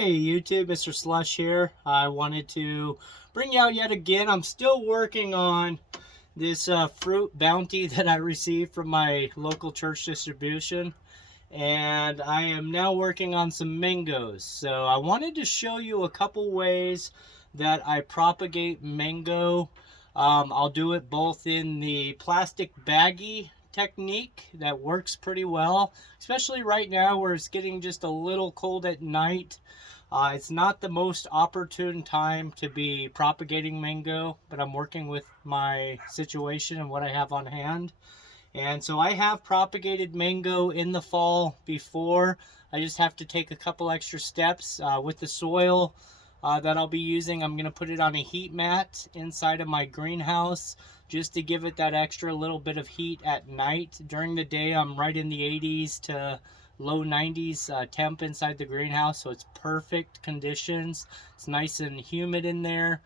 Hey YouTube, Mr. Slush here. I wanted to bring you out yet again. I'm still working on this fruit bounty that I received from my local church distribution, and I am now working on some mangoes. So I wanted to show you a couple ways that I propagate mango. I'll do it both in the plastic baggy technique that works pretty well, especially right now where it's getting just a little cold at night. It's not the most opportune time to be propagating mango, but I'm working with my situation and what I have on hand. And so I have propagated mango in the fall before. I just have to take a couple extra steps with the soil that I'll be using. I'm going to put it on a heat mat inside of my greenhouse just to give it that extra little bit of heat at night. During the day, I'm right in the 80s to low 90s temp inside the greenhouse, so it's perfect conditions. It's nice and humid in there.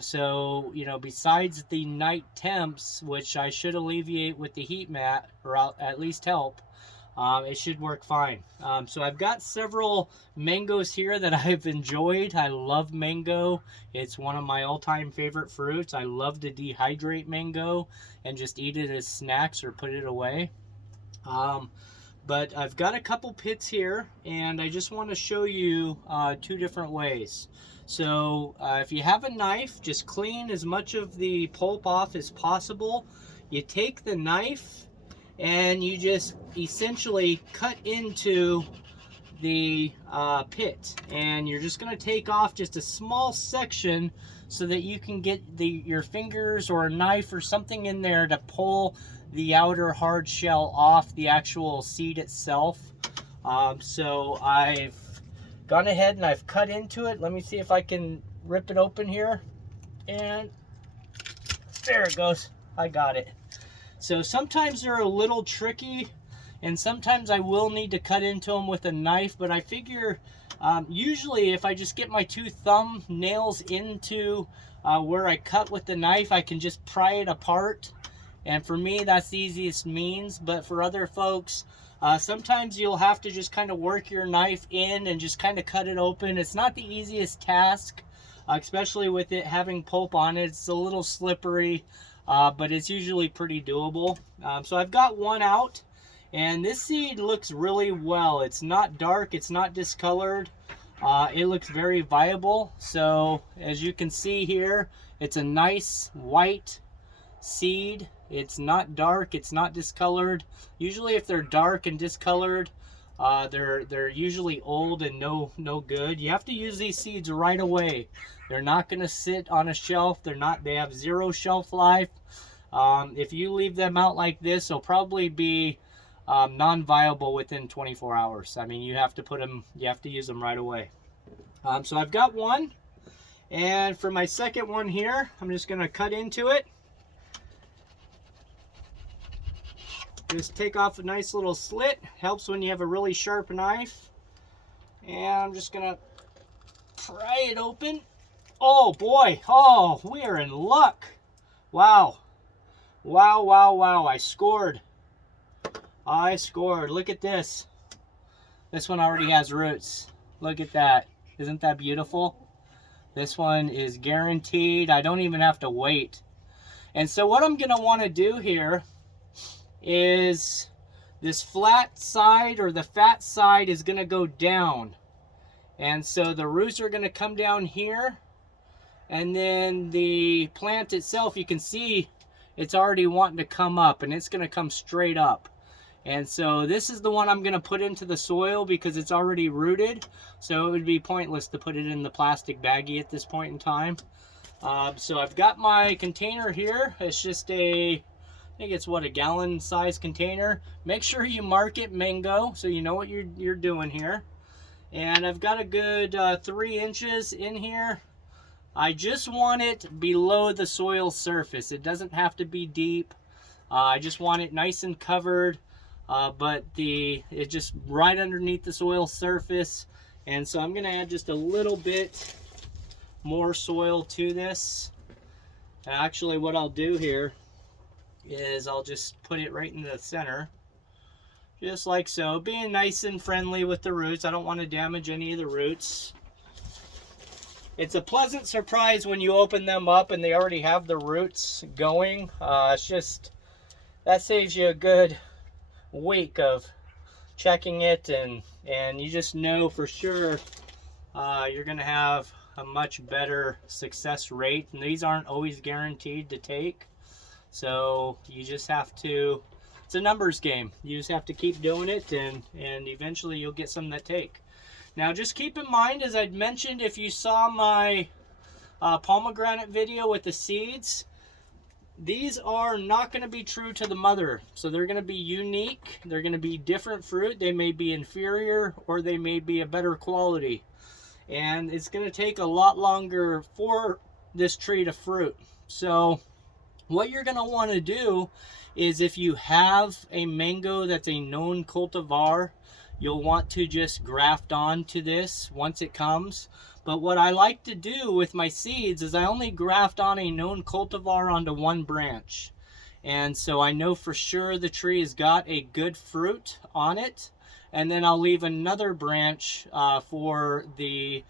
So, you know, besides the night temps, which I should alleviate with the heat mat, or at least help, it should work fine. So I've got several mangoes here that I've enjoyed. I love mango. It's one of my all-time favorite fruits. I love to dehydrate mango and just eat it as snacks or put it away. But I've got a couple pits here, and I just want to show you two different ways. So if you have a knife, just clean as much of the pulp off as possible. You take the knife and you just essentially cut into the pit, and you're just going to take off just a small section so that you can get your fingers or a knife or something in there to pull the outer hard shell off the actual seed itself. So I've gone ahead and I've cut into it. Let me see if I can rip it open here, and there it goes. I got it. So sometimes they're a little tricky, and sometimes I will need to cut into them with a knife, but I figure usually if I just get my two thumb nails into where I cut with the knife, I can just pry it apart. And for me, that's the easiest means. But for other folks, sometimes you'll have to just kind of work your knife in and just kind of cut it open. It's not the easiest task, especially with it having pulp on it. It's a little slippery, but it's usually pretty doable. So I've got one out, and this seed looks really well. It's not dark, it's not discolored. It looks very viable. So as you can see here, it's a nice white seed. It's not dark, it's not discolored. Usually if they're dark and discolored, they're usually old and no good. You have to use these seeds right away. They're not going to sit on a shelf. They have zero shelf life. If you leave them out like this, they'll probably be non-viable within 24 hours. I mean, you have to use them right away. So I've got one, and for my second one here, I'm just going to cut into it. Just take off a nice little slit. Helps when you have a really sharp knife. And I'm just gonna pry it open. Oh boy, oh, we are in luck. Wow. Wow, wow, wow, I scored. I scored, look at this. This one already has roots. Look at that, isn't that beautiful? This one is guaranteed. I don't even have to wait. And so what I'm gonna wanna do here is this flat side, or the fat side, is going to go down, and so the roots are going to come down here, and then the plant itself, you can see it's already wanting to come up, and it's going to come straight up. And so this is the one I'm going to put into the soil because it's already rooted, so it would be pointless to put it in the plastic baggie at this point in time. So I've got my container here. It's just I think it's a gallon size container. Make sure you mark it mango so you know what you're doing here. And I've got a good 3 inches in here. I just want it below the soil surface. It doesn't have to be deep. I just want it nice and covered, but it's just right underneath the soil surface. And so I'm gonna add just a little bit more soil to this. Actually, what I'll do here is I'll just put it right in the center, just like so. Being nice and friendly with the roots. I don't want to damage any of the roots. It's a pleasant surprise when you open them up and they already have the roots going. It's just, that saves you a good week of checking it, and you just know for sure you're going to have a much better success rate. And these aren't always guaranteed to take. So you just have to, it's a numbers game. You just have to keep doing it, and eventually you'll get some that take. Now just keep in mind, as I'd mentioned, if you saw my pomegranate video with the seeds, these are not going to be true to the mother. So they're going to be unique. They're going to be different fruit. They may be inferior, or they may be a better quality. And it's going to take a lot longer for this tree to fruit. So what you're going to want to do is, if you have a mango that's a known cultivar, you'll want to just graft onto this once it comes. But what I like to do with my seeds is I only graft on a known cultivar onto one branch. And so I know for sure the tree has got a good fruit on it. And then I'll leave another branch for the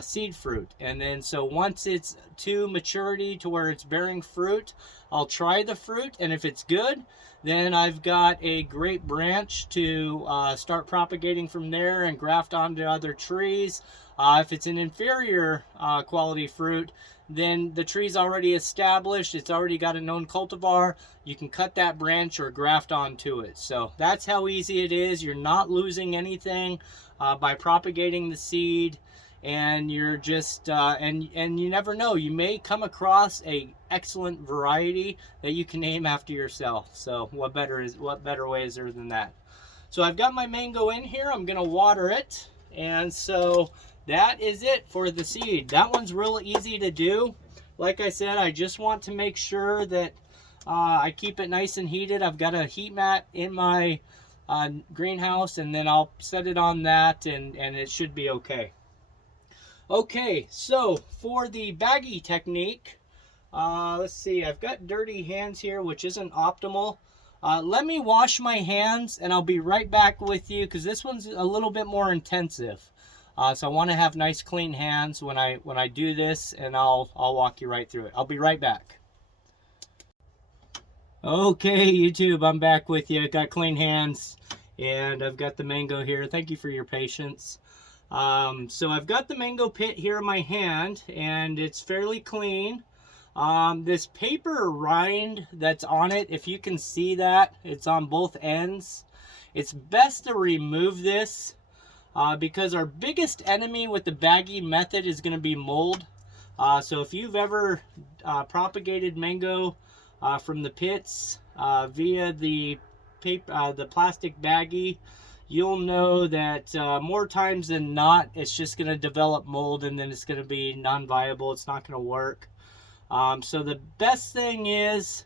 seed fruit. And then so once it's to maturity to where it's bearing fruit, I'll try the fruit, and if it's good, then I've got a great branch to start propagating from there and graft onto other trees. If it's an inferior quality fruit, then the tree's already established, it's already got a known cultivar, you can cut that branch or graft onto it. So that's how easy it is. You're not losing anything by propagating the seed, and you're just and you never know, you may come across a excellent variety that you can name after yourself. So what better way is there than that? So I've got my mango in here. I'm gonna water it, and so that is it for the seed. That one's real easy to do. Like I said, I just want to make sure that I keep it nice and heated. I've got a heat mat in my greenhouse, and then I'll set it on that, and it should be okay. Okay, so for the baggy technique, let's see, I've got dirty hands here, which isn't optimal. Let me wash my hands, and I'll be right back with you, because this one's a little bit more intensive. So I want to have nice clean hands when I do this, and I'll walk you right through it. I'll be right back. Okay, YouTube, I'm back with you. Got clean hands, and I've got the mango here. Thank you for your patience. So I've got the mango pit here in my hand, and it's fairly clean. This paper rind that's on it, if you can see that, it's on both ends. It's best to remove this because our biggest enemy with the baggy method is going to be mold. So if you've ever propagated mango from the pits via the paper, the plastic baggy, you'll know that more times than not, it's just going to develop mold, and then it's going to be non-viable. It's not going to work. So the best thing is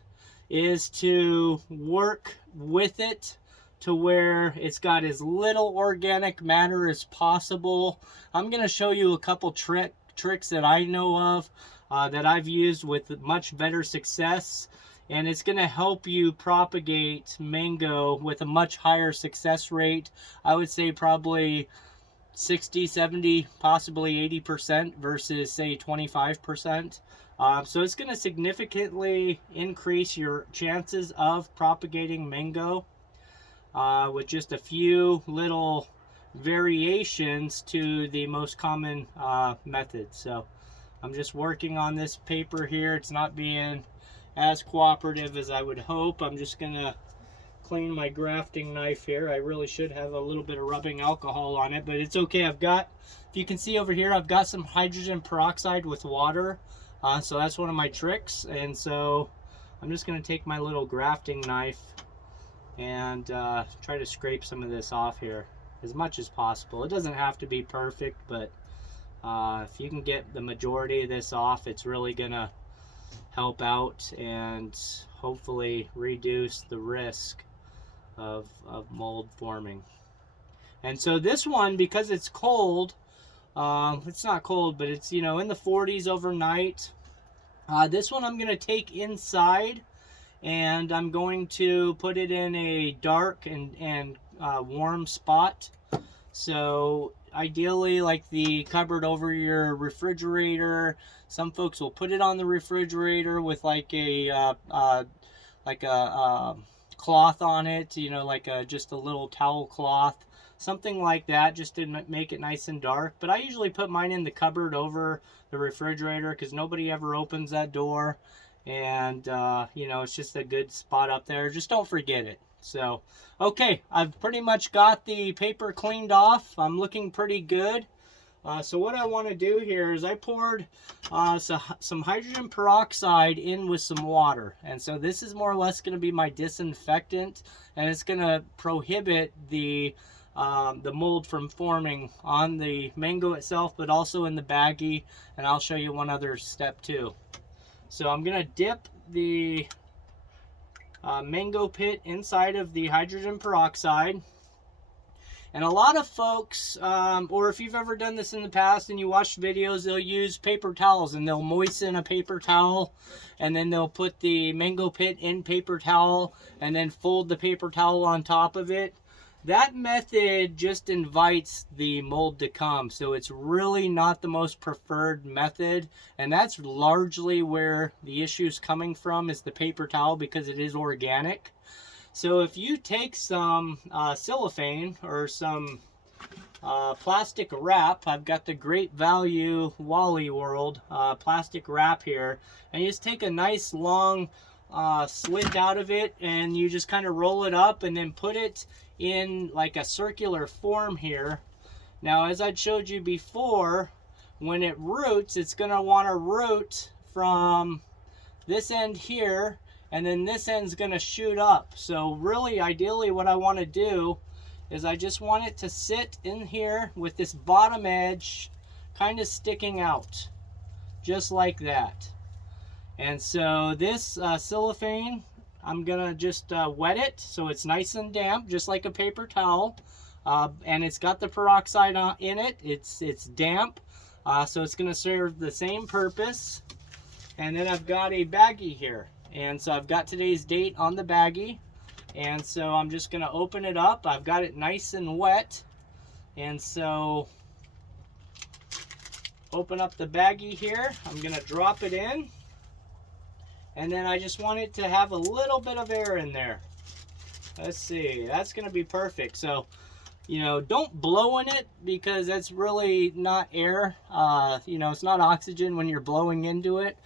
to work with it to where it's got as little organic matter as possible. I'm going to show you a couple tricks that I know of that I've used with much better success. And it's going to help you propagate mango with a much higher success rate. I would say probably 60, 70, possibly 80% versus say 25%. So it's going to significantly increase your chances of propagating mango with just a few little variations to the most common method. So I'm just working on this paper here. It's not being as cooperative as I would hope. I'm just gonna clean my grafting knife here. I really should have a little bit of rubbing alcohol on it, but it's okay. I've got, if you can see over here, I've got some hydrogen peroxide with water. So that's one of my tricks. And so I'm just gonna take my little grafting knife and try to scrape some of this off here as much as possible. It doesn't have to be perfect, but if you can get the majority of this off, it's really gonna help out and hopefully reduce the risk of mold forming. And so this one, because it's cold, it's not cold, but it's, you know, in the 40s overnight, this one I'm going to take inside, and I'm going to put it in a dark and warm spot. So ideally, like the cupboard over your refrigerator. Some folks will put it on the refrigerator with like a cloth on it, you know, like just a little towel cloth, something like that, just to make it nice and dark. But I usually put mine in the cupboard over the refrigerator because nobody ever opens that door, and you know, it's just a good spot up there. Just don't forget it. So okay, I've pretty much got the paper cleaned off. I'm looking pretty good. So what I want to do here is I poured some hydrogen peroxide in with some water. And so this is more or less going to be my disinfectant, and it's going to prohibit the mold from forming on the mango itself, but also in the baggie. And I'll show you one other step too. So I'm going to dip the mango pit inside of the hydrogen peroxide. And a lot of folks, or if you've ever done this in the past and you watch videos, they'll use paper towels and they'll moisten a paper towel, and then they'll put the mango pit in paper towel and then fold the paper towel on top of it. That method just invites the mold to come, so it's really not the most preferred method, and that's largely where the issue is coming from, is the paper towel, because it is organic. So if you take some cellophane or some plastic wrap, I've got the Great Value Wally World plastic wrap here, and you just take a nice long slit out of it, and you just kind of roll it up and then put it in like a circular form here. Now, as I showed you before, when it roots, it's going to want to root from this end here, and then this end's going to shoot up. So really, ideally, what I want to do is I just want it to sit in here with this bottom edge kind of sticking out, just like that. And so this cellophane, I'm gonna just wet it so it's nice and damp, just like a paper towel. And it's got the peroxide in it. It's damp, so it's gonna serve the same purpose. And then I've got a baggie here. And so I've got today's date on the baggie. And so I'm just gonna open it up. I've got it nice and wet. And so open up the baggie here. I'm gonna drop it in. And then I just want it to have a little bit of air in there. Let's see, that's gonna be perfect. So, you know, don't blow in it, because that's really not air. You know, it's not oxygen when you're blowing into it.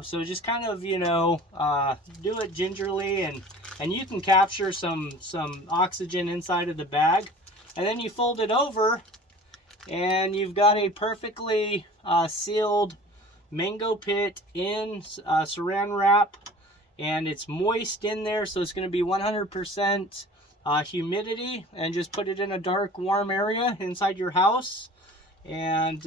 So just kind of, you know, do it gingerly, and you can capture some oxygen inside of the bag. And then you fold it over, and you've got a perfectly sealed mango pit in saran wrap, and it's moist in there, so it's going to be 100% humidity. And just put it in a dark, warm area inside your house, and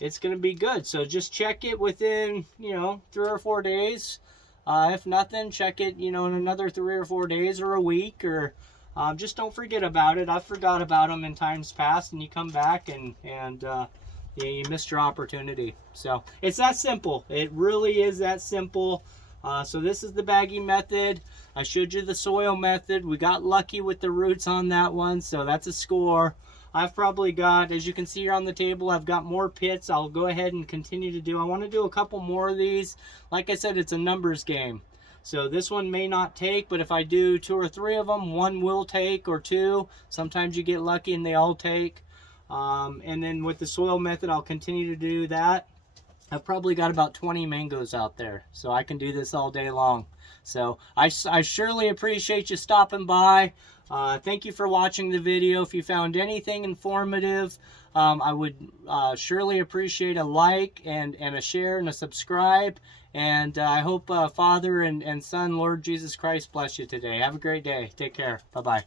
it's going to be good. So just check it within, you know, 3 or 4 days. If nothing, check it, you know, in another 3 or 4 days or a week, or just don't forget about it. I forgot about them in times past, and you come back and yeah, you missed your opportunity. So it's that simple. It really is that simple. So this is the baggie method. I showed you the soil method. We got lucky with the roots on that one, so that's a score. I've probably got, as you can see here on the table, I've got more pits. I'll go ahead and continue to do. I want to do a couple more of these. Like I said, it's a numbers game. So this one may not take, but if I do 2 or 3 of them, one will take, or 2. Sometimes you get lucky and they all take. And then with the soil method, I'll continue to do that. I've probably got about 20 mangoes out there, so I can do this all day long. So I surely appreciate you stopping by. Thank you for watching the video. If you found anything informative, I would surely appreciate a like and a share and a subscribe. And I hope Father and Son, Lord Jesus Christ, bless you today. Have a great day. Take care. Bye-bye.